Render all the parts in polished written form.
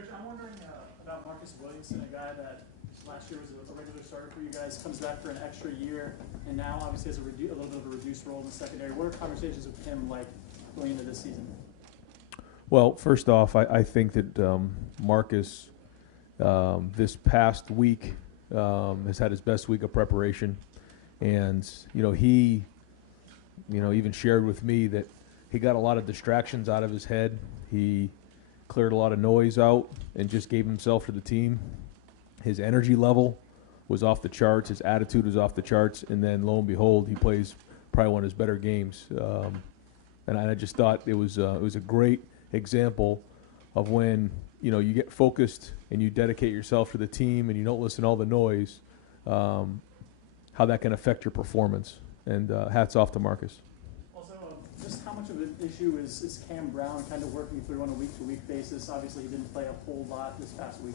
Rich, I'm wondering about Marcus Williamson, a guy that last year was a regular starter for you guys, comes back for an extra year, and now obviously has a little bit of a reduced role in the secondary. What are conversations with him like going into this season? Well, first off, I think that Marcus this past week has had his best week of preparation, and he even shared with me that he got a lot of distractions out of his head. He cleared a lot of noise out and just gave himself to the team. His energy level was off the charts. His attitude was off the charts. And then, lo and behold, he plays probably one of his better games. And I just thought it was a great example of when you get focused and you dedicate yourself to the team and you don't listen to all the noise, how that can affect your performance. And hats off to Marcus. Just how much of an issue is Cam Brown kind of working through on a week-to-week basis? Obviously, he didn't play a whole lot this past week.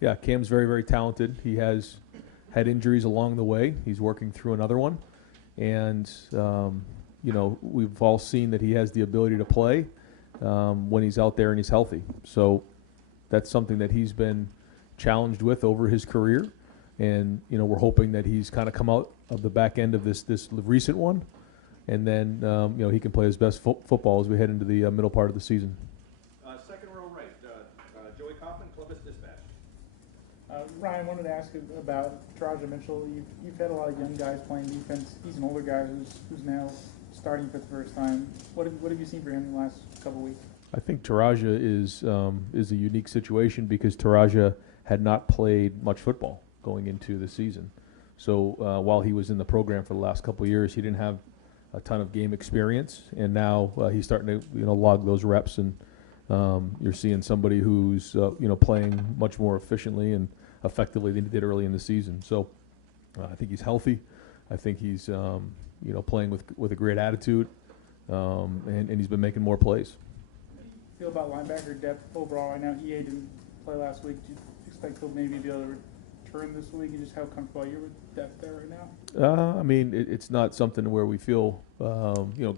Yeah, Cam's very, very talented. He has had injuries along the way. He's working through another one. And, we've all seen that he has the ability to play when he's out there and he's healthy. So that's something that he's been challenged with over his career. And, we're hoping that he's kind of come out of the back end of this recent one. And then, he can play his best football as we head into the middle part of the season. Second row right, Joey Kaufman, Columbus Dispatch. Ryan, wanted to ask about Trajan Mitchell. You've had a lot of young guys playing defense. He's an older guy who's now starting for the first time. What have you seen for him in the last couple weeks? I think Taraja is a unique situation because Taraja had not played much football going into the season. So while he was in the program for the last couple of years, he didn't have a ton of game experience, and now he's starting to log those reps, and you're seeing somebody who's playing much more efficiently and effectively than he did early in the season. So I think he's healthy. I think he's playing with a great attitude, and he's been making more plays. How do you feel about linebacker depth overall right now? EA didn't play last week. Do you expect he'll maybe be able to return this week, and just how comfortable are you with depth there right now? It's not something where we feel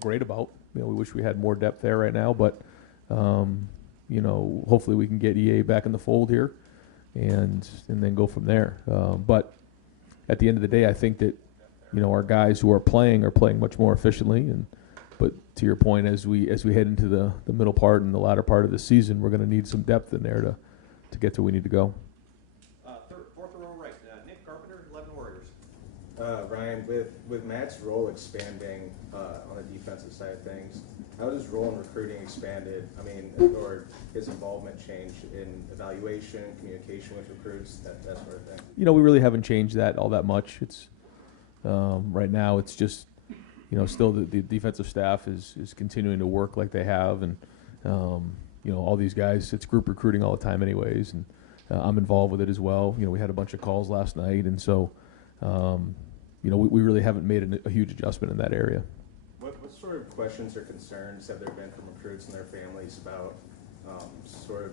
great about. We wish we had more depth there right now, but hopefully we can get EA back in the fold here, and then go from there. But at the end of the day, I think that our guys who are playing much more efficiently. But to your point, as we head into the middle part and the latter part of the season, we're going to need some depth in there to get to where we need to go. Ryan, with Matt's role expanding on the defensive side of things, how has his role in recruiting expanded? Or his involvement changed in evaluation, communication with recruits, that sort of thing? We really haven't changed that all that much. It's right now it's just still the defensive staff is continuing to work like they have, and all these guys, it's group recruiting all the time anyways, and I'm involved with it as well. We had a bunch of calls last night, and so we really haven't made a huge adjustment in that area. What sort of questions or concerns have there been from recruits and their families about sort of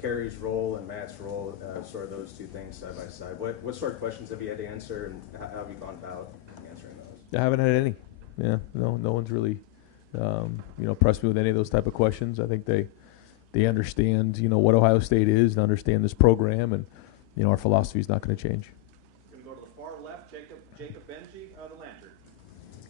Kerry's role and Matt's role, sort of those two things side by side? What sort of questions have you had to answer, and how have you gone about answering those? I haven't had any. Yeah, no one's really pressed me with any of those type of questions. I think they understand what Ohio State is and understand this program, and our philosophy is not going to change. Jacob Benji, the Lantern.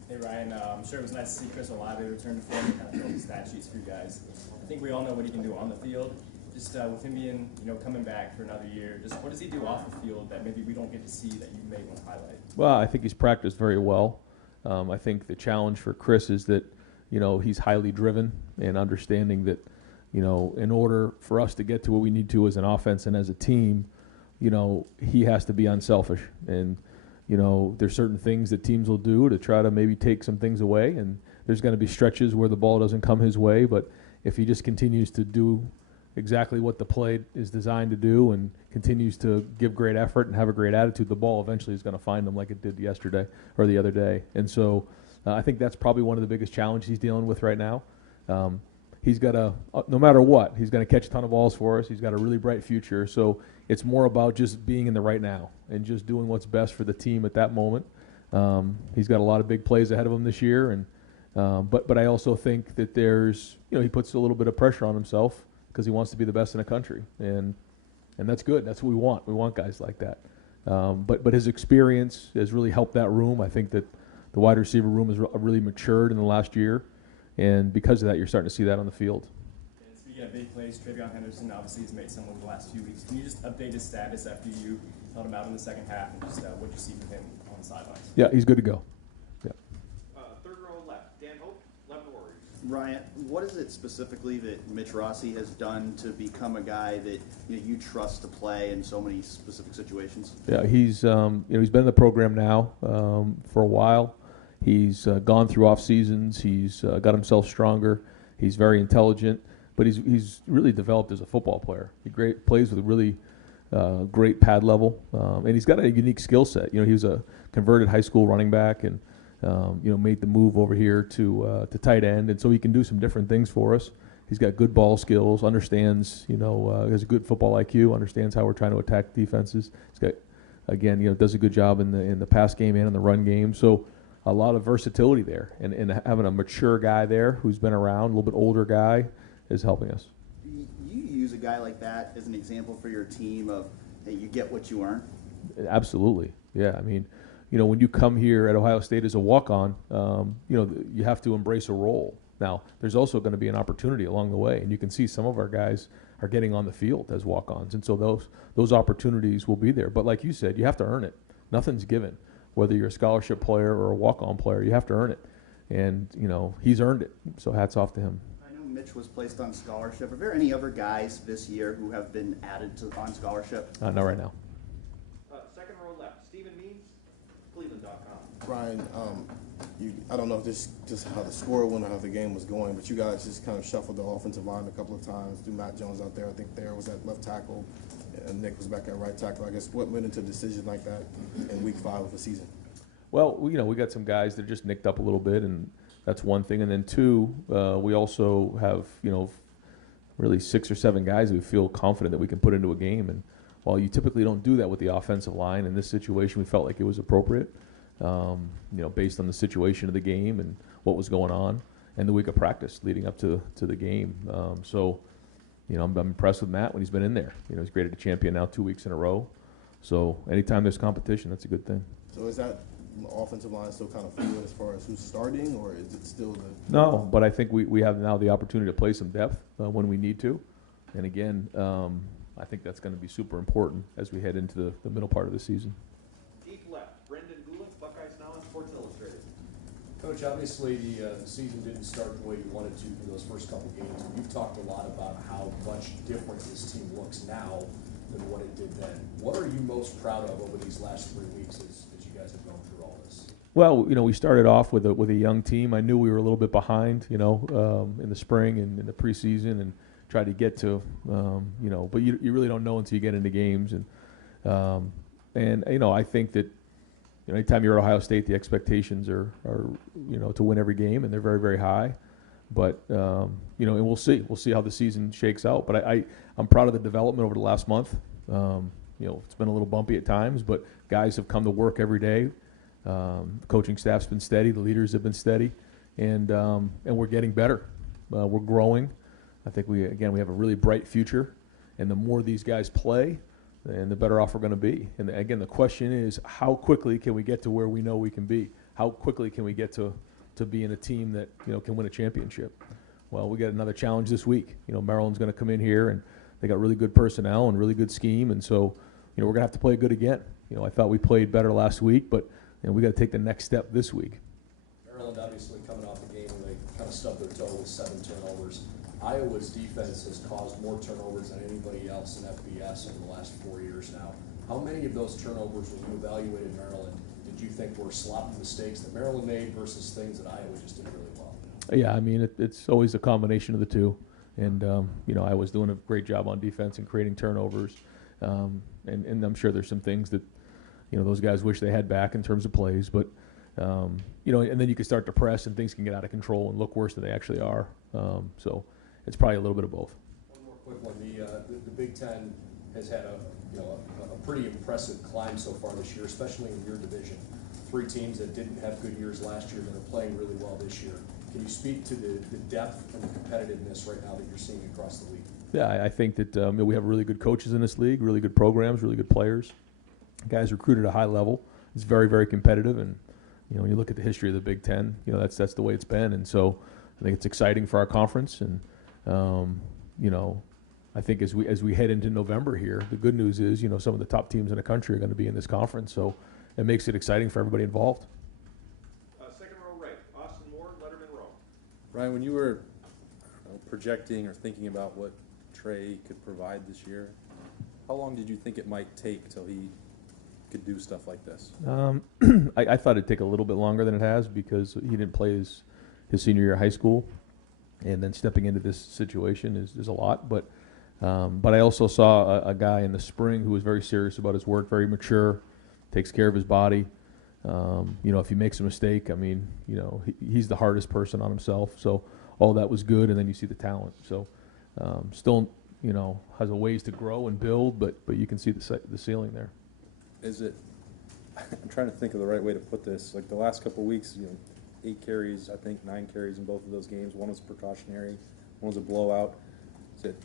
Hey Ryan, I'm sure it was nice to see Chris Olave return to form and kind of fill the stat sheets for you guys. I think we all know what he can do on the field. Just with him being, coming back for another year, just what does he do off the field that maybe we don't get to see that you may want to highlight? Well, I think he's practiced very well. I think the challenge for Chris is that, he's highly driven and understanding that, in order for us to get to what we need to as an offense and as a team, he has to be unselfish. And there's certain things that teams will do to try to maybe take some things away, and there's going to be stretches where the ball doesn't come his way. But if he just continues to do exactly what the play is designed to do and continues to give great effort and have a great attitude, the ball eventually is going to find him like it did yesterday or the other day. And so I think that's probably one of the biggest challenges he's dealing with right now. He's got no matter what, he's going to catch a ton of balls for us. He's got a really bright future. So it's more about just being in the right now and just doing what's best for the team at that moment. He's got a lot of big plays ahead of him this year, and but I also think that there's he puts a little bit of pressure on himself because he wants to be the best in the country, and that's good. That's what we want. We want guys like that. But his experience has really helped that room. I think that the wide receiver room has really matured in the last year, and because of that, you're starting to see that on the field. And speaking of big plays, Trajan Henderson obviously has made some over the last few weeks. Can you just update his status after you held him out in the second half, and just what you see from him on the sidelines? Yeah, he's good to go. Yeah. Third row left, Dan Hope, 11 Warriors. Ryan, what is it specifically that Mitch Rossi has done to become a guy that you trust to play in so many specific situations? Yeah, he's he's been in the program now for a while. He's gone through off seasons. He's got himself stronger. He's very intelligent, but he's really developed as a football player. He plays with a really great pad level, and he's got a unique skill set. He was a converted high school running back, and made the move over here to tight end, and so he can do some different things for us. He's got good ball skills, understands, has a good football IQ, understands how we're trying to attack defenses. He's got, again, does a good job in the pass game and in the run game. So a lot of versatility there, and having a mature guy there who's been around, a little bit older guy, is helping us. You use a guy like that as an example for your team of, hey, you get what you earn? Absolutely, yeah. I mean, when you come here at Ohio State as a walk-on, you have to embrace a role. Now, there's also going to be an opportunity along the way, and you can see some of our guys are getting on the field as walk-ons, and so those opportunities will be there. But like you said, you have to earn it. Nothing's given. Whether you're a scholarship player or a walk-on player, you have to earn it. And, he's earned it, so hats off to him. I know Mitch was placed on scholarship. Are there any other guys this year who have been added on scholarship? Not right now. Second row left, Stephen Means, Cleveland.com. Brian, I don't know if this just how the score went or how the game was going, but you guys just kind of shuffled the offensive line a couple of times. Threw Matt Jones out there. I think Thayer was at left tackle, and Nick was back at right tackle. I guess what went into a decision like that in week 5 of the season? Well, we got some guys that are just nicked up a little bit, and that's one thing. And then two, we also have, really 6 or 7 guys we feel confident that we can put into a game. And while you typically don't do that with the offensive line, in this situation we felt like it was appropriate, based on the situation of the game and what was going on and the week of practice leading up to the game. I'm impressed with Matt when he's been in there. He's graded a champion now 2 weeks in a row. So anytime there's competition, that's a good thing. So is that offensive line still kind of fluid as far as who's starting, or is it still the? No, but I think we have now the opportunity to play some depth when we need to. And again, I think that's going to be super important as we head into the middle part of the season. Deep left, Brendan Gulick, Buckeyes Now and Sports Illustrated. Coach, obviously the season didn't start the way you wanted to for those first couple games. And you've talked a lot about how much different this team looks now than what it did then. What are you most proud of over these last 3 weeks as you guys have gone through all this? Well, we started off with a young team. I knew we were a little bit behind, in the spring and in the preseason, and tried to get to, but you really don't know until you get into games. And I think that anytime you're at Ohio State, the expectations are to win every game, and they're very, very high. But and we'll see how the season shakes out. But I'm proud of the development over the last month. It's been a little bumpy at times, but guys have come to work every day. The coaching staff's been steady, the leaders have been steady, and we're getting better. We're growing. I think we have a really bright future, and the more these guys play, and the better off we're going to be. And again, the question is, how quickly can we get to where we know we can be? How quickly can we get to being a team that can win a championship? Well, we got another challenge this week. Maryland's going to come in here, and they got really good personnel and really good scheme, and so we're going to have to play good again. I thought we played better last week, but we got to take the next step this week. Maryland obviously coming off the game where they kind of stubbed their toe with 7 turnovers. Iowa's defense has caused more turnovers than anybody else in FBS over the last 4 years now. How many of those turnovers, when you evaluated Maryland, did you think were sloppy mistakes that Maryland made versus things that Iowa just did really well? Yeah, I mean, it's always a combination of the two. And, Iowa's doing a great job on defense and creating turnovers. And I'm sure there's some things that, those guys wish they had back in terms of plays. But, and then you can start to press and things can get out of control and look worse than they actually are. So it's probably a little bit of both. One more quick one. The Big Ten has had a pretty impressive climb so far this year, especially in your division. 3 teams that didn't have good years last year that are playing really well this year. Can you speak to the depth and the competitiveness right now that you're seeing across the league? Yeah, I think that we have really good coaches in this league, really good programs, really good players. Guys recruited at a high level. It's very, very competitive, and when you look at the history of the Big Ten, that's the way it's been. And so I think it's exciting for our conference. And I think as we head into November here, the good news is some of the top teams in the country are going to be in this conference. So it makes it exciting for everybody involved. Second row right, Austin Moore, Letterman Row. Ryan, when you were projecting or thinking about what Trey could provide this year, how long did you think it might take till he could do stuff like this? I thought it'd take a little bit longer than it has because he didn't play his senior year of high school, and then stepping into this situation is a lot. But I also saw a guy in the spring who was very serious about his work, very mature, takes care of his body. If he makes a mistake, he's the hardest person on himself. So all that was good, and then you see the talent. So still, has a ways to grow and build, but you can see the ceiling there. Is it? I'm trying to think of the right way to put this. Like the last couple of weeks, 8 carries, I think 9 carries in both of those games. One was precautionary, one was a blowout. Is it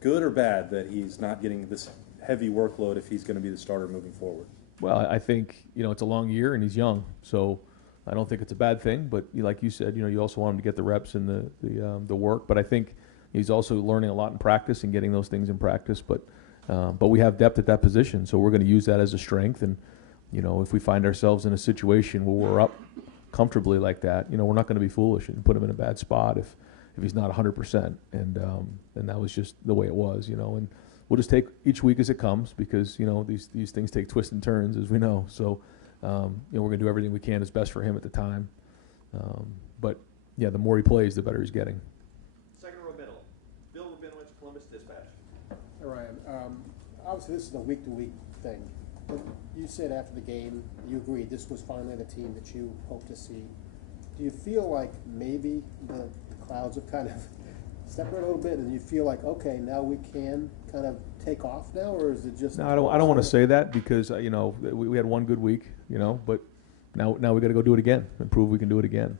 good or bad that he's not getting this heavy workload if he's going to be the starter moving forward? Well, I think it's a long year and he's young, so I don't think it's a bad thing. But like you said, you also want him to get the reps and the work. But I think he's also learning a lot in practice and getting those things in practice. But we have depth at that position, so we're going to use that as a strength. And if we find ourselves in a situation where we're up comfortably like that, we're not going to be foolish and put him in a bad spot if he's not 100%. And that was just the way it was, And we'll just take each week as it comes because these things take twists and turns, as we know. So we're going to do everything we can as best for him at the time. But yeah, the more he plays, the better he's getting. Second row middle, Bill Rabinowitz, Columbus Dispatch. Hey, Ryan, obviously this is a week-to-week thing, but you said after the game, you agreed this was finally the team that you hoped to see. Do you feel like maybe the clouds have kind of separated a little bit, and you feel like, okay, now we can kind of take off now, or is it just? No, I don't want to say that because we had one good week, but now we got to go do it again and prove we can do it again.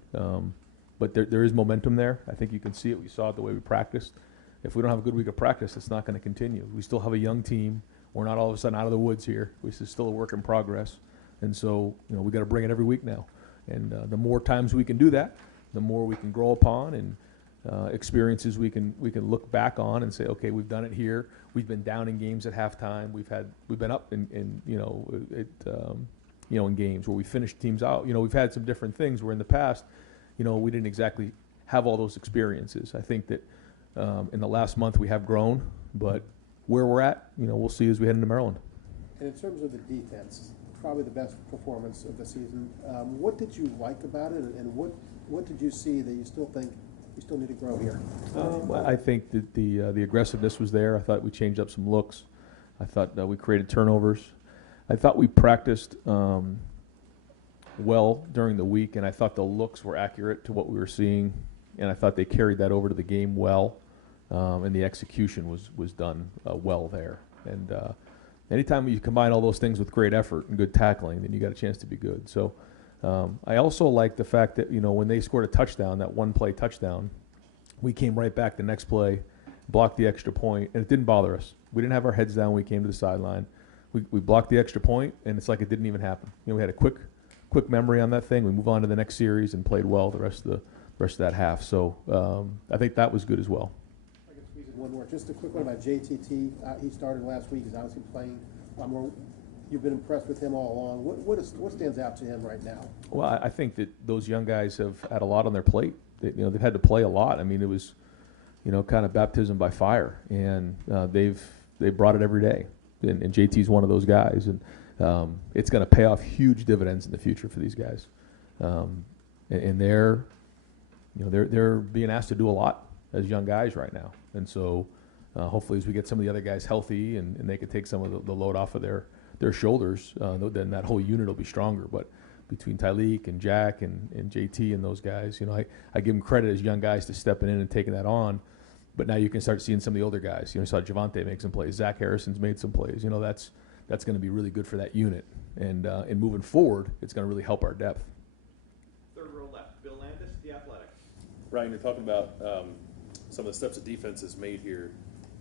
But there is momentum there. I think you can see it. We saw it the way we practiced. If we don't have a good week of practice, it's not going to continue. We still have a young team. We're not all of a sudden out of the woods here. This is still a work in progress, and so we got to bring it every week now. And the more times we can do that, the more we can grow upon and experiences we can look back on and say, okay, we've done it here. We've been down in games at halftime. We've been up in games where we finished teams out. We've had some different things where in the past, we didn't exactly have all those experiences. I think that in the last month we have grown, but where we're at, we'll see as we head into Maryland. And in terms of the defense, probably the best performance of the season. What did you like about it, and what did you see that you still think we still need to grow here? Well, I think that the aggressiveness was there. I thought we changed up some looks. I thought we created turnovers. I thought we practiced well during the week, and I thought the looks were accurate to what we were seeing, and I thought they carried that over to the game well, and the execution was done well there. And anytime you combine all those things with great effort and good tackling, then you got a chance to be good. So I also like the fact that, when they scored a touchdown, that one-play touchdown, we came right back the next play, blocked the extra point, and it didn't bother us. We didn't have our heads down when we came to the sideline. We blocked the extra point, and it's like it didn't even happen. We had a quick memory on that thing. We move on to the next series and played well the rest of that half. So I think that was good as well. I can squeeze in one more. Just a quick one about JTT. He started last week. He's obviously playing. You've been impressed with him all along. What stands out to him right now? Well, I think that those young guys have had a lot on their plate. They've had to play a lot. I mean, it was, kind of baptism by fire, and they brought it every day. And JT's one of those guys, and it's going to pay off huge dividends in the future for these guys. And they're being asked to do a lot as young guys right now, and so hopefully as we get some of the other guys healthy and they can take some of the load off of their shoulders, then that whole unit will be stronger. But between Tyleek and Jack and JT and those guys, I give them credit as young guys to stepping in and taking that on. But now you can start seeing some of the older guys. You saw Javonte make some plays. Zach Harrison's made some plays. That's going to be really good for that unit. And moving forward, it's going to really help our depth. Third row left, Bill Landis, The Athletic. Ryan, you're talking about some of the steps the defense has made here.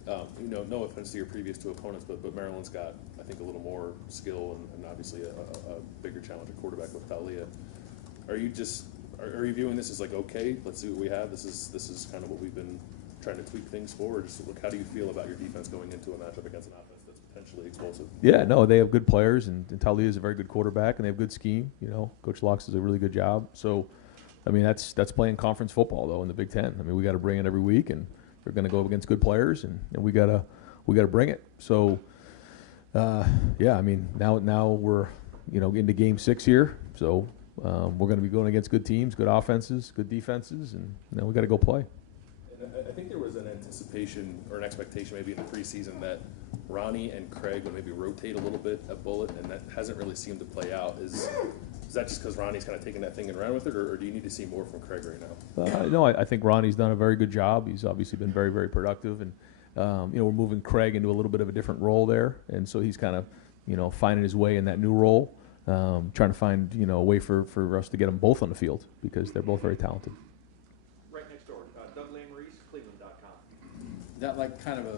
no offense to your previous two opponents, but Maryland's got, I think, a little more skill and obviously a bigger challenge at quarterback with Talia. Are you viewing this as like, okay, let's see what we have? This is kind of what we've been trying to tweak things for. Or just look, how do you feel about your defense going into a matchup against an offense that's potentially explosive? Yeah, no, they have good players, and Talia is a very good quarterback, and they have good scheme. Coach Locks does a really good job. So, I mean, that's playing conference football though in the Big Ten. I mean, we got to bring it every week, and we're going to go up against good players, and we gotta bring it. So, yeah, I mean, now we're into Game 6 here. So we're going to be going against good teams, good offenses, good defenses, and we got to go play. And I think there was an anticipation or an expectation maybe in the preseason that Ronnie and Craig would maybe rotate a little bit at Bullet, and that hasn't really seemed to play out. Is that just because Ronnie's kind of taking that thing and ran with it, or do you need to see more from Craig right now? No, I think Ronnie's done a very good job. He's obviously been very, very productive, and we're moving Craig into a little bit of a different role there, and so he's kind of finding his way in that new role, trying to find a way for us to get them both on the field because they're both very talented. Right next door, Doug Lamreese, Cleveland.com. Is that like kind of a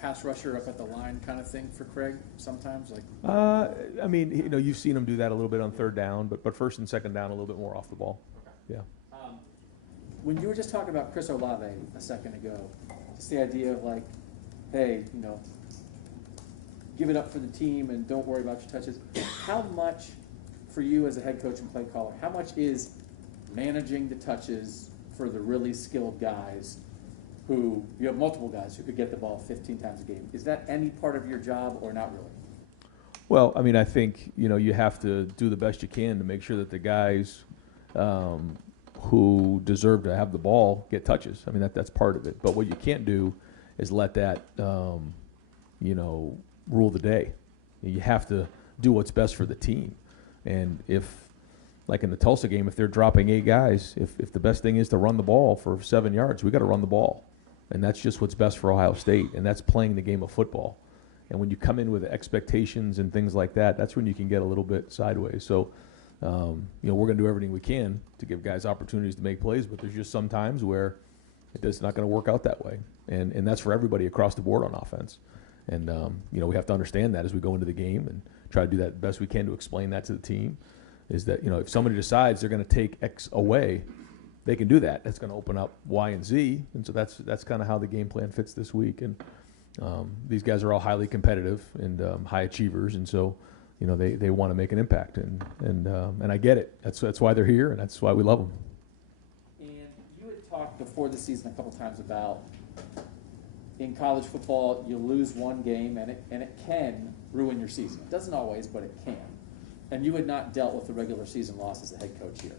pass rusher up at the line kind of thing for Craig sometimes? I mean, you've seen him do that a little bit on third down, but first and second down a little bit more off the ball. Okay. Yeah. When you were just talking about Chris Olave a second ago, just the idea of like, hey, give it up for the team and don't worry about your touches. How much, for you as a head coach and play caller, how much is managing the touches for the really skilled guys who, you have multiple guys who could get the ball 15 times a game? Is that any part of your job or not really? Well, I mean, I think, you have to do the best you can to make sure that the guys who deserve to have the ball get touches. I mean, that's part of it. But what you can't do is let that, rule the day. You have to do what's best for the team. And if, like in the Tulsa game, if they're dropping 8 guys, if the best thing is to run the ball for 7 yards, we got to run the ball. And that's just what's best for Ohio State, and that's playing the game of football. And when you come in with expectations and things like that, that's when you can get a little bit sideways. So, we're going to do everything we can to give guys opportunities to make plays, but there's just some times where it's not going to work out that way. And that's for everybody across the board on offense. And, we have to understand that as we go into the game and try to do that best we can to explain that to the team, is that, if somebody decides they're going to take X away, they can do that. That's going to open up Y and Z. And so that's kind of how the game plan fits this week. And these guys are all highly competitive and high achievers. And so, they want to make an impact. And I get it. That's why they're here, and that's why we love them. And you had talked before the season a couple times about in college football, you lose one game, and it can ruin your season. It doesn't always, but it can. And you had not dealt with the regular season loss as a head coach here.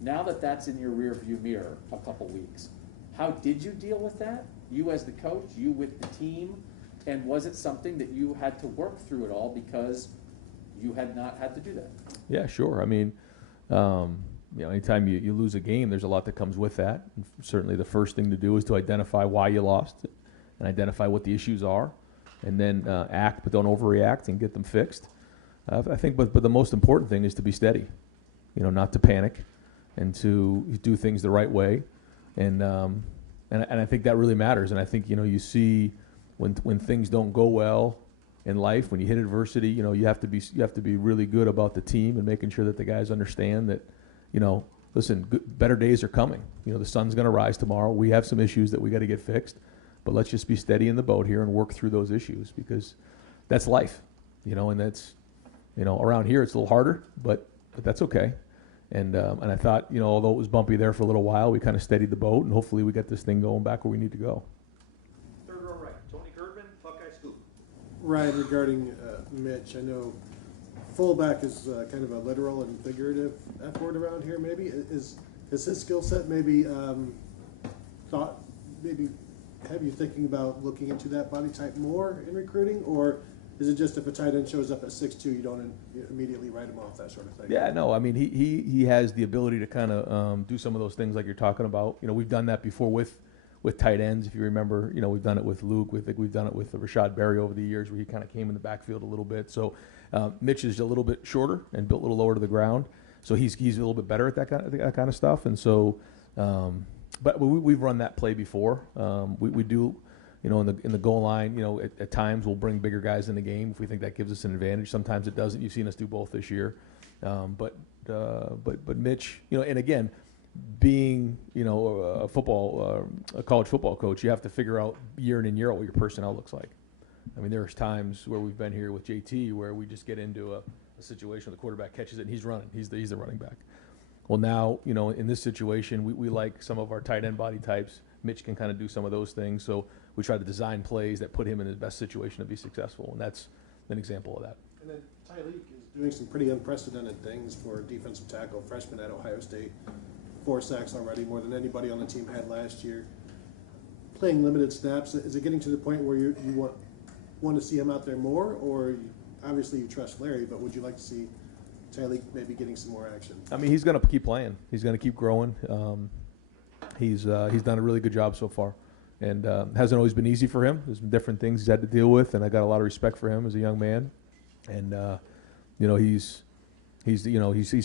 Now that that's in your rearview mirror a couple weeks, how did you deal with that? You as the coach, you with the team, and was it something that you had to work through it all because you had not had to do that? Yeah, sure. I mean, anytime you lose a game, there's a lot that comes with that. And certainly the first thing to do is to identify why you lost and identify what the issues are, and then act, but don't overreact and get them fixed. I think, but the most important thing is to be steady, not to panic, and to do things the right way, and I think that really matters. And I think you see when things don't go well in life, when you hit adversity, you have to be really good about the team and making sure that the guys understand that, listen, better days are coming. The sun's going to rise tomorrow. We have some issues that we got to get fixed, but let's just be steady in the boat here and work through those issues, because that's life, and that's, around here it's a little harder, but that's okay. And I thought, although it was bumpy there for a little while, we kind of steadied the boat, and hopefully we get this thing going back where we need to go. Third row right, Tony Girdman, Buckeye Scoop. Ryan, regarding Mitch, I know fullback is kind of a literal and figurative F word around here. Maybe is his skill set maybe have you thinking about looking into that body type more in recruiting, or is it just if a tight end shows up at 6'2", you don't immediately write him off, that sort of thing? Yeah, no, I mean, he has the ability to kind of do some of those things like you're talking about. We've done that before with tight ends, if you remember. We've done it with Luke. We think we've done it with Rashad Berry over the years, where he kind of came in the backfield a little bit. So Mitch is a little bit shorter and built a little lower to the ground, so he's a little bit better at that kind of stuff. And so, but we've run that play before. We do in the goal line, at times we'll bring bigger guys in the game if we think that gives us an advantage. Sometimes it doesn't. You've seen us do both this year. But Mitch, and again, being, a college football coach, you have to figure out year in and year out what your personnel looks like. I mean, there's times where we've been here with JT where we just get into a situation where the quarterback catches it and he's running. He's the running back. Well, now, in this situation, we like some of our tight end body types. Mitch can kind of do some of those things. So we try to design plays that put him in his best situation to be successful. And that's an example of that. And then Tyleek is doing some pretty unprecedented things for a defensive tackle, freshman at Ohio State. 4 sacks already, more than anybody on the team had last year. Playing limited snaps, is it getting to the point where you want to see him out there more, or obviously you trust Larry, but would you like to see Tyleek maybe getting some more action? I mean, he's going to keep playing. He's going to keep growing. He's done a really good job so far, and hasn't always been easy for him. There's been different things he's had to deal with, and I got a lot of respect for him as a young man. And he's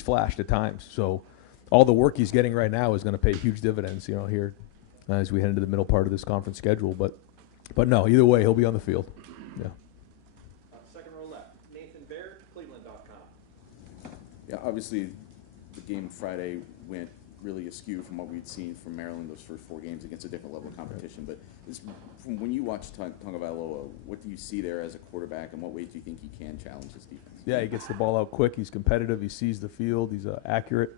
flashed at times. So all the work he's getting right now is going to pay huge dividends, here as we head into the middle part of this conference schedule. But no, either way, he'll be on the field. Yeah. Second row left, Nathan Baird, Cleveland.com. Yeah, obviously the game Friday went really askew from what we'd seen from Maryland those first 4 games against a different level of competition. But from when you watch Tagovailoa, what do you see there as a quarterback, and what ways do you think he can challenge his defense? Yeah, he gets the ball out quick. He's competitive. He sees the field. He's accurate.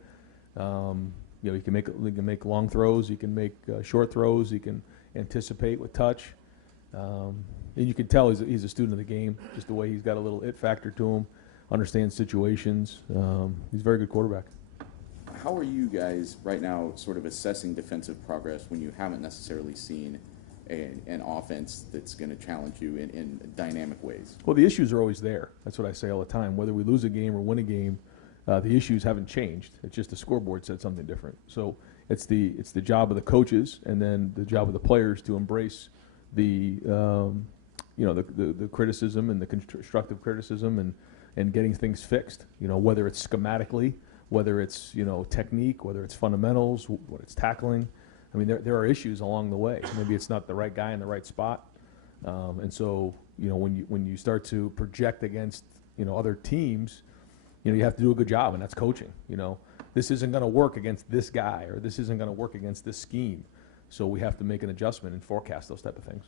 He can make long throws. He can make short throws. He can anticipate with touch. And you can tell he's a student of the game, just the way he's got a little it factor to him, understands situations. He's a very good quarterback. How are you guys right now sort of assessing defensive progress when you haven't necessarily seen an offense that's going to challenge you in dynamic ways? Well, the issues are always there. That's what I say all the time. Whether we lose a game or win a game, the issues haven't changed. It's just the scoreboard said something different. So it's the job of the coaches and then the job of the players to embrace the criticism and the constructive criticism and getting things fixed. Whether it's schematically, whether it's technique, whether it's fundamentals, whether it's tackling. I mean, there are issues along the way. Maybe it's not the right guy in the right spot, and so when you start to project against other teams, you have to do a good job, and that's coaching. This isn't going to work against this guy, or this isn't going to work against this scheme, so we have to make an adjustment and forecast those type of things.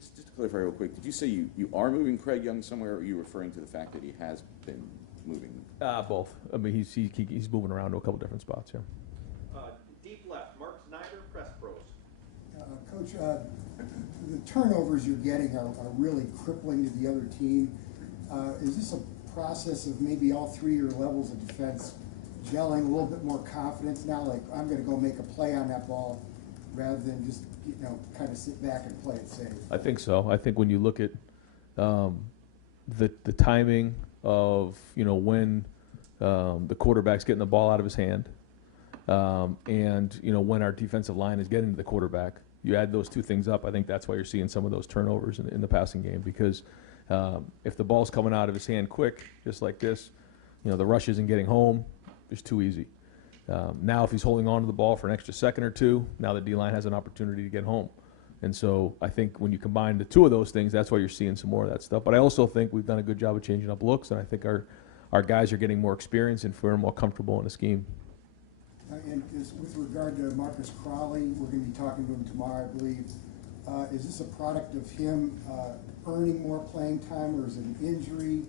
Just to clarify real quick, did you say you are moving Craig Young somewhere, or are you referring to the fact that he has been moving? Both. I mean, he's moving around to a couple different spots. Yeah. Deep left, Mark Snyder, Press Pros. Coach, the turnovers you're getting are really crippling to the other team. Is this a process of maybe all 3 of your levels of defense gelling, a little bit more confidence now? Like, I'm going to go make a play on that ball rather than just kind of sit back and play it safe. I think so. I think when you look at the timing of when the quarterback's getting the ball out of his hand, and when our defensive line is getting to the quarterback, you add those 2 things up. I think that's why you're seeing some of those turnovers in the passing game, because if the ball's coming out of his hand quick, just like this, the rush isn't getting home. It's too easy. Now, if he's holding on to the ball for an extra second or 2, now the D-line has an opportunity to get home. And so I think when you combine the 2 of those things, that's why you're seeing some more of that stuff. But I also think we've done a good job of changing up looks, and I think our guys are getting more experience and feeling more comfortable in the scheme. And with regard to Marcus Crowley, we're going to be talking to him tomorrow, I believe. Is this a product of him earning more playing time, or is it an injury,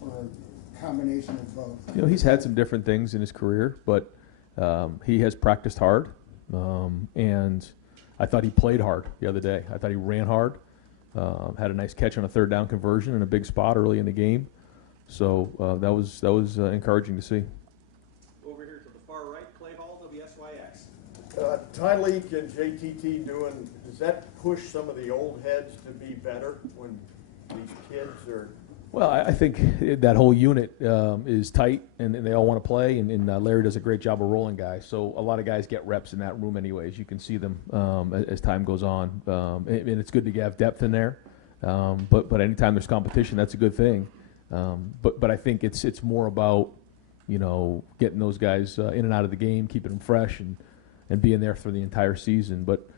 or a combination of both? He's had some different things in his career, but he has practiced hard, and I thought he played hard the other day. I thought he ran hard, had a nice catch on a 3rd down conversion in a big spot early in the game. So that was encouraging to see. Over here to the far right, Clay Hall, WSYX. Tyleek and JTT does that push some of the old heads to be better when these kids are? Well, I think that whole unit is tight, and they all want to play, and Larry does a great job of rolling guys. So a lot of guys get reps in that room anyways. You can see them as time goes on. And it's good to have depth in there. But anytime there's competition, that's a good thing. But I think it's more about, getting those guys in and out of the game, keeping them fresh, and being there for the entire season. But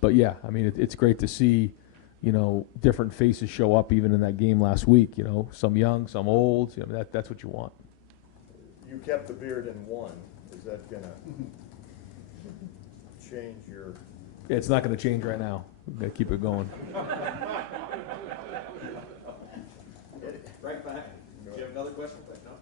But yeah, I mean, it's great to see, you know, different faces show up even in that game last week. You know, some young, some old. You know, that's what you want. You kept the beard in one. Is that gonna change your? It's not going to change right now. We've got to keep it going. Right behind. Do you have another question? No?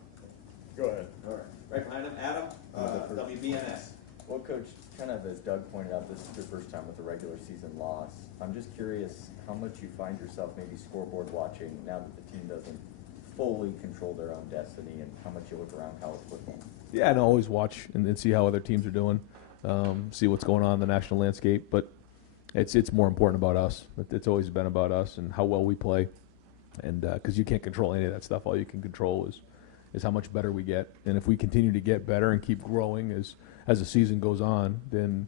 Go ahead. All right. Right behind him, Adam, WBNS. Well, Coach, kind of as Doug pointed out, this is your first time with a regular season loss. I'm just curious how much you find yourself maybe scoreboard watching now that the team doesn't fully control their own destiny, and how much you look around college football. Yeah, and always watch and see how other teams are doing, see what's going on in the national landscape. But it's more important about us. It's always been about us and how well we play, and because you can't control any of that stuff. All you can control is how much better we get. And if we continue to get better and keep growing as the season goes on, then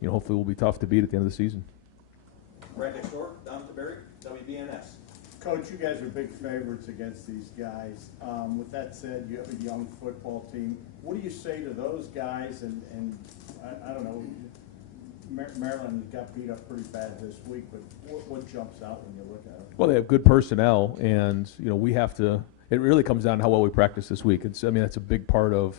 you know hopefully we'll be tough to beat at the end of the season. Right next door, Don Taberry, WBNS. Coach, you guys are big favorites against these guys. With that said, you have a young football team. What do you say to those guys? And I don't know, Maryland got beat up pretty bad this week, but what jumps out when you look at it? Well, they have good personnel, and you know we have to. It really comes down to how well we practice this week. I mean, that's a big part of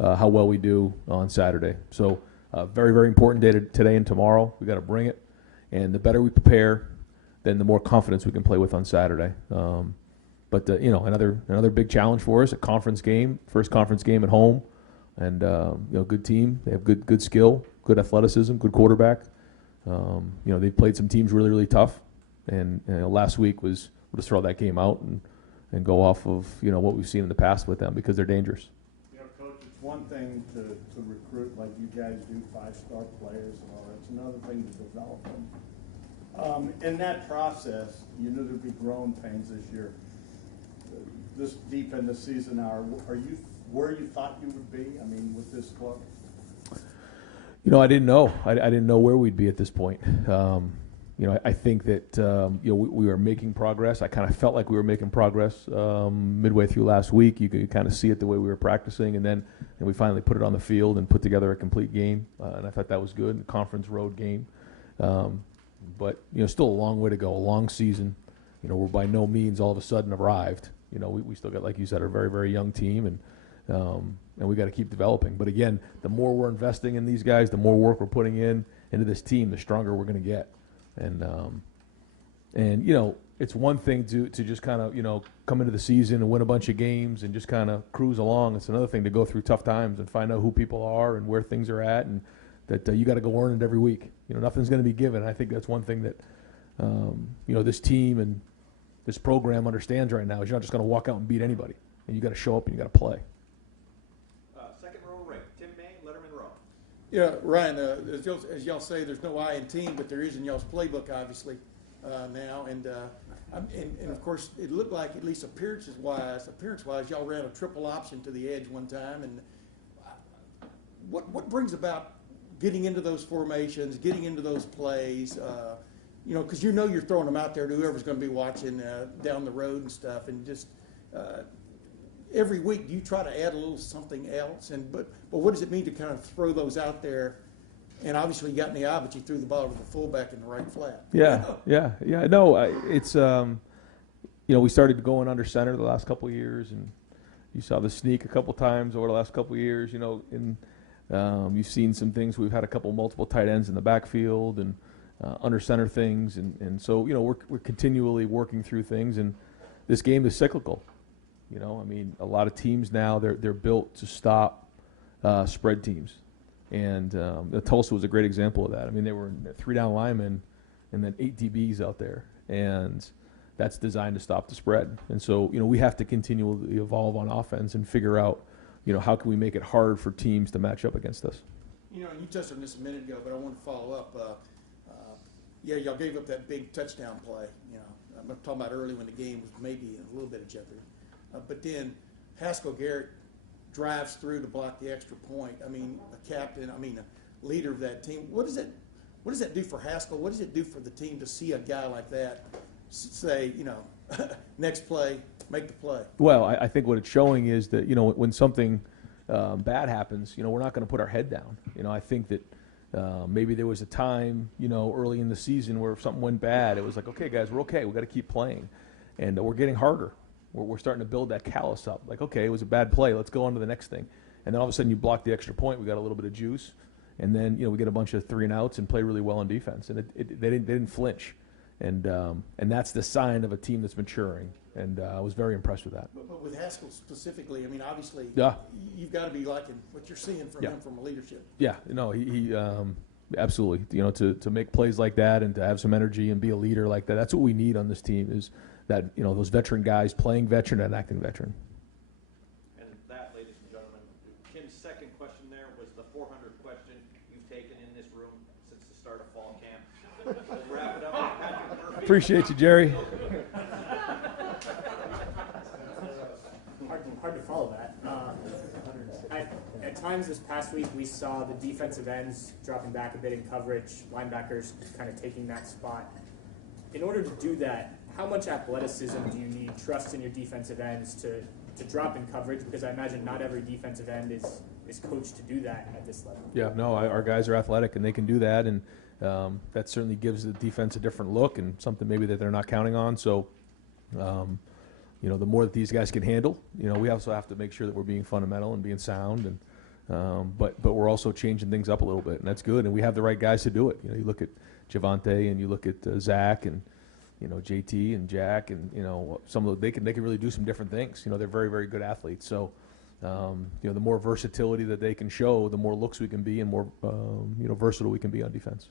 how well we do on Saturday. So, very, very important day today and tomorrow. We got to bring it, and the better we prepare, then the more confidence we can play with on Saturday. But you know, another big challenge for us, a conference game, first conference game at home, and you know, good team. They have good skill, good athleticism, good quarterback. You know, they've played some teams really, really tough, and you know, last week was we'll just throw that game out and go off of you know what we've seen in the past with them because they're dangerous. You know, Coach, it's one thing to recruit like you guys do, 5-star players and all that. It's another thing to develop them. In that process, you knew there'd be growing pains this year. This deep in the season now, are you where you thought you would be? I mean, with this club. You know, I didn't know. I didn't know where we'd be at this point. You know, I think that you know we were making progress. I kind of felt like we were making progress midway through last week. You could kind of see it the way we were practicing, and then we finally put it on the field and put together a complete game. And I thought that was good. A conference road game, but you know, still a long way to go. A long season. You know, we're by no means all of a sudden arrived. You know, we still got, like you said, a very, very young team, and we got to keep developing. But again, the more we're investing in these guys, the more work we're putting into this team, the stronger we're going to get. And you know, it's one thing to just kind of, you know, come into the season and win a bunch of games and just kind of cruise along. It's another thing to go through tough times and find out who people are and where things are at, and that you got to go earn it every week. You know, nothing's going to be given. I think that's one thing that you know, this team and this program understands right now is you're not just going to walk out and beat anybody, and you got to show up and you got to play. Second row right, Tim May, Letterman Row. Yeah, Ryan, as y'all say, there's no I in team, but there is in y'all's playbook, obviously, now. And of course, it looked like, at least appearance-wise, y'all ran a triple option to the edge one time. And what brings about getting into those formations, getting into those plays, you know, because you know you're throwing them out there to whoever's going to be watching down the road and stuff, and just every week, do you try to add a little something else? But what does it mean to kind of throw those out there? And obviously, you got in the eye, but you threw the ball to the fullback in the right flat. Yeah. No, it's you know, we started going under center the last couple of years, and you saw the sneak a couple times over the last couple of years. You know, and you've seen some things. We've had a couple multiple tight ends in the backfield and under center things, and so you know we're continually working through things, and this game is cyclical. You know, I mean, a lot of teams now they're built to stop spread teams, and Tulsa was a great example of that. I mean, they were 3 down linemen and then 8 DBs out there, and that's designed to stop the spread. And so you know we have to continually evolve on offense and figure out you know how can we make it hard for teams to match up against us. You know, and you touched on this a minute ago, but I want to follow up. Yeah, y'all gave up that big touchdown play. You know, I'm talking about early when the game was maybe in a little bit of jeopardy. But then Haskell Garrett drives through to block the extra point. I mean, a captain, a leader of that team. What does that do for Haskell? What does it do for the team to see a guy like that say, you know, next play, make the play? Well, I think what it's showing is that, you know, when something bad happens, you know, we're not going to put our head down. You know, I think that Maybe there was a time, early in the season where if something went bad, it was like, okay, guys, we're okay. We've got to keep playing. And we're getting harder. We're starting to build that callus up. Like, okay, it was a bad play. Let's go on to the next thing. And then all of a sudden you block the extra point. We got a little bit of juice. And then, we get a bunch of 3-and-outs and play really well on defense. And they didn't flinch. And that's the sign of a team that's maturing. And I was very impressed with that. But with Haskell specifically, I mean, obviously, Yeah. you've got to be liking what you're seeing from him from a leadership. Yeah, no, he absolutely. To make plays like that and to have some energy and be a leader like that, that's what we need on this team is that, those veteran guys playing veteran and acting veteran. And that, ladies and gentlemen, Kim's second question there was the 400th question you've taken in this room since the start of fall camp. We'll wrap it up with Patrick Murphy. Appreciate you, Jerry. Hard to follow that. At times this past week, we saw the defensive ends dropping back a bit in coverage, linebackers kind of taking that spot. In order to do that, how much athleticism do you need, trust in your defensive ends to drop in coverage? Because I imagine not every defensive end is coached to do that at this level. Yeah, no, our guys are athletic and they can do that, and that certainly gives the defense a different look and something maybe that they're not counting on. So, the more that these guys can handle, we also have to make sure that we're being fundamental and being sound, and but we're also changing things up a little bit, and that's good. And we have the right guys to do it. You look at Javante and you look at Zach and JT and Jack and some of they can really do some different things. They're very, very good athletes. So the more versatility that they can show, the more looks we can be and more versatile we can be on defense.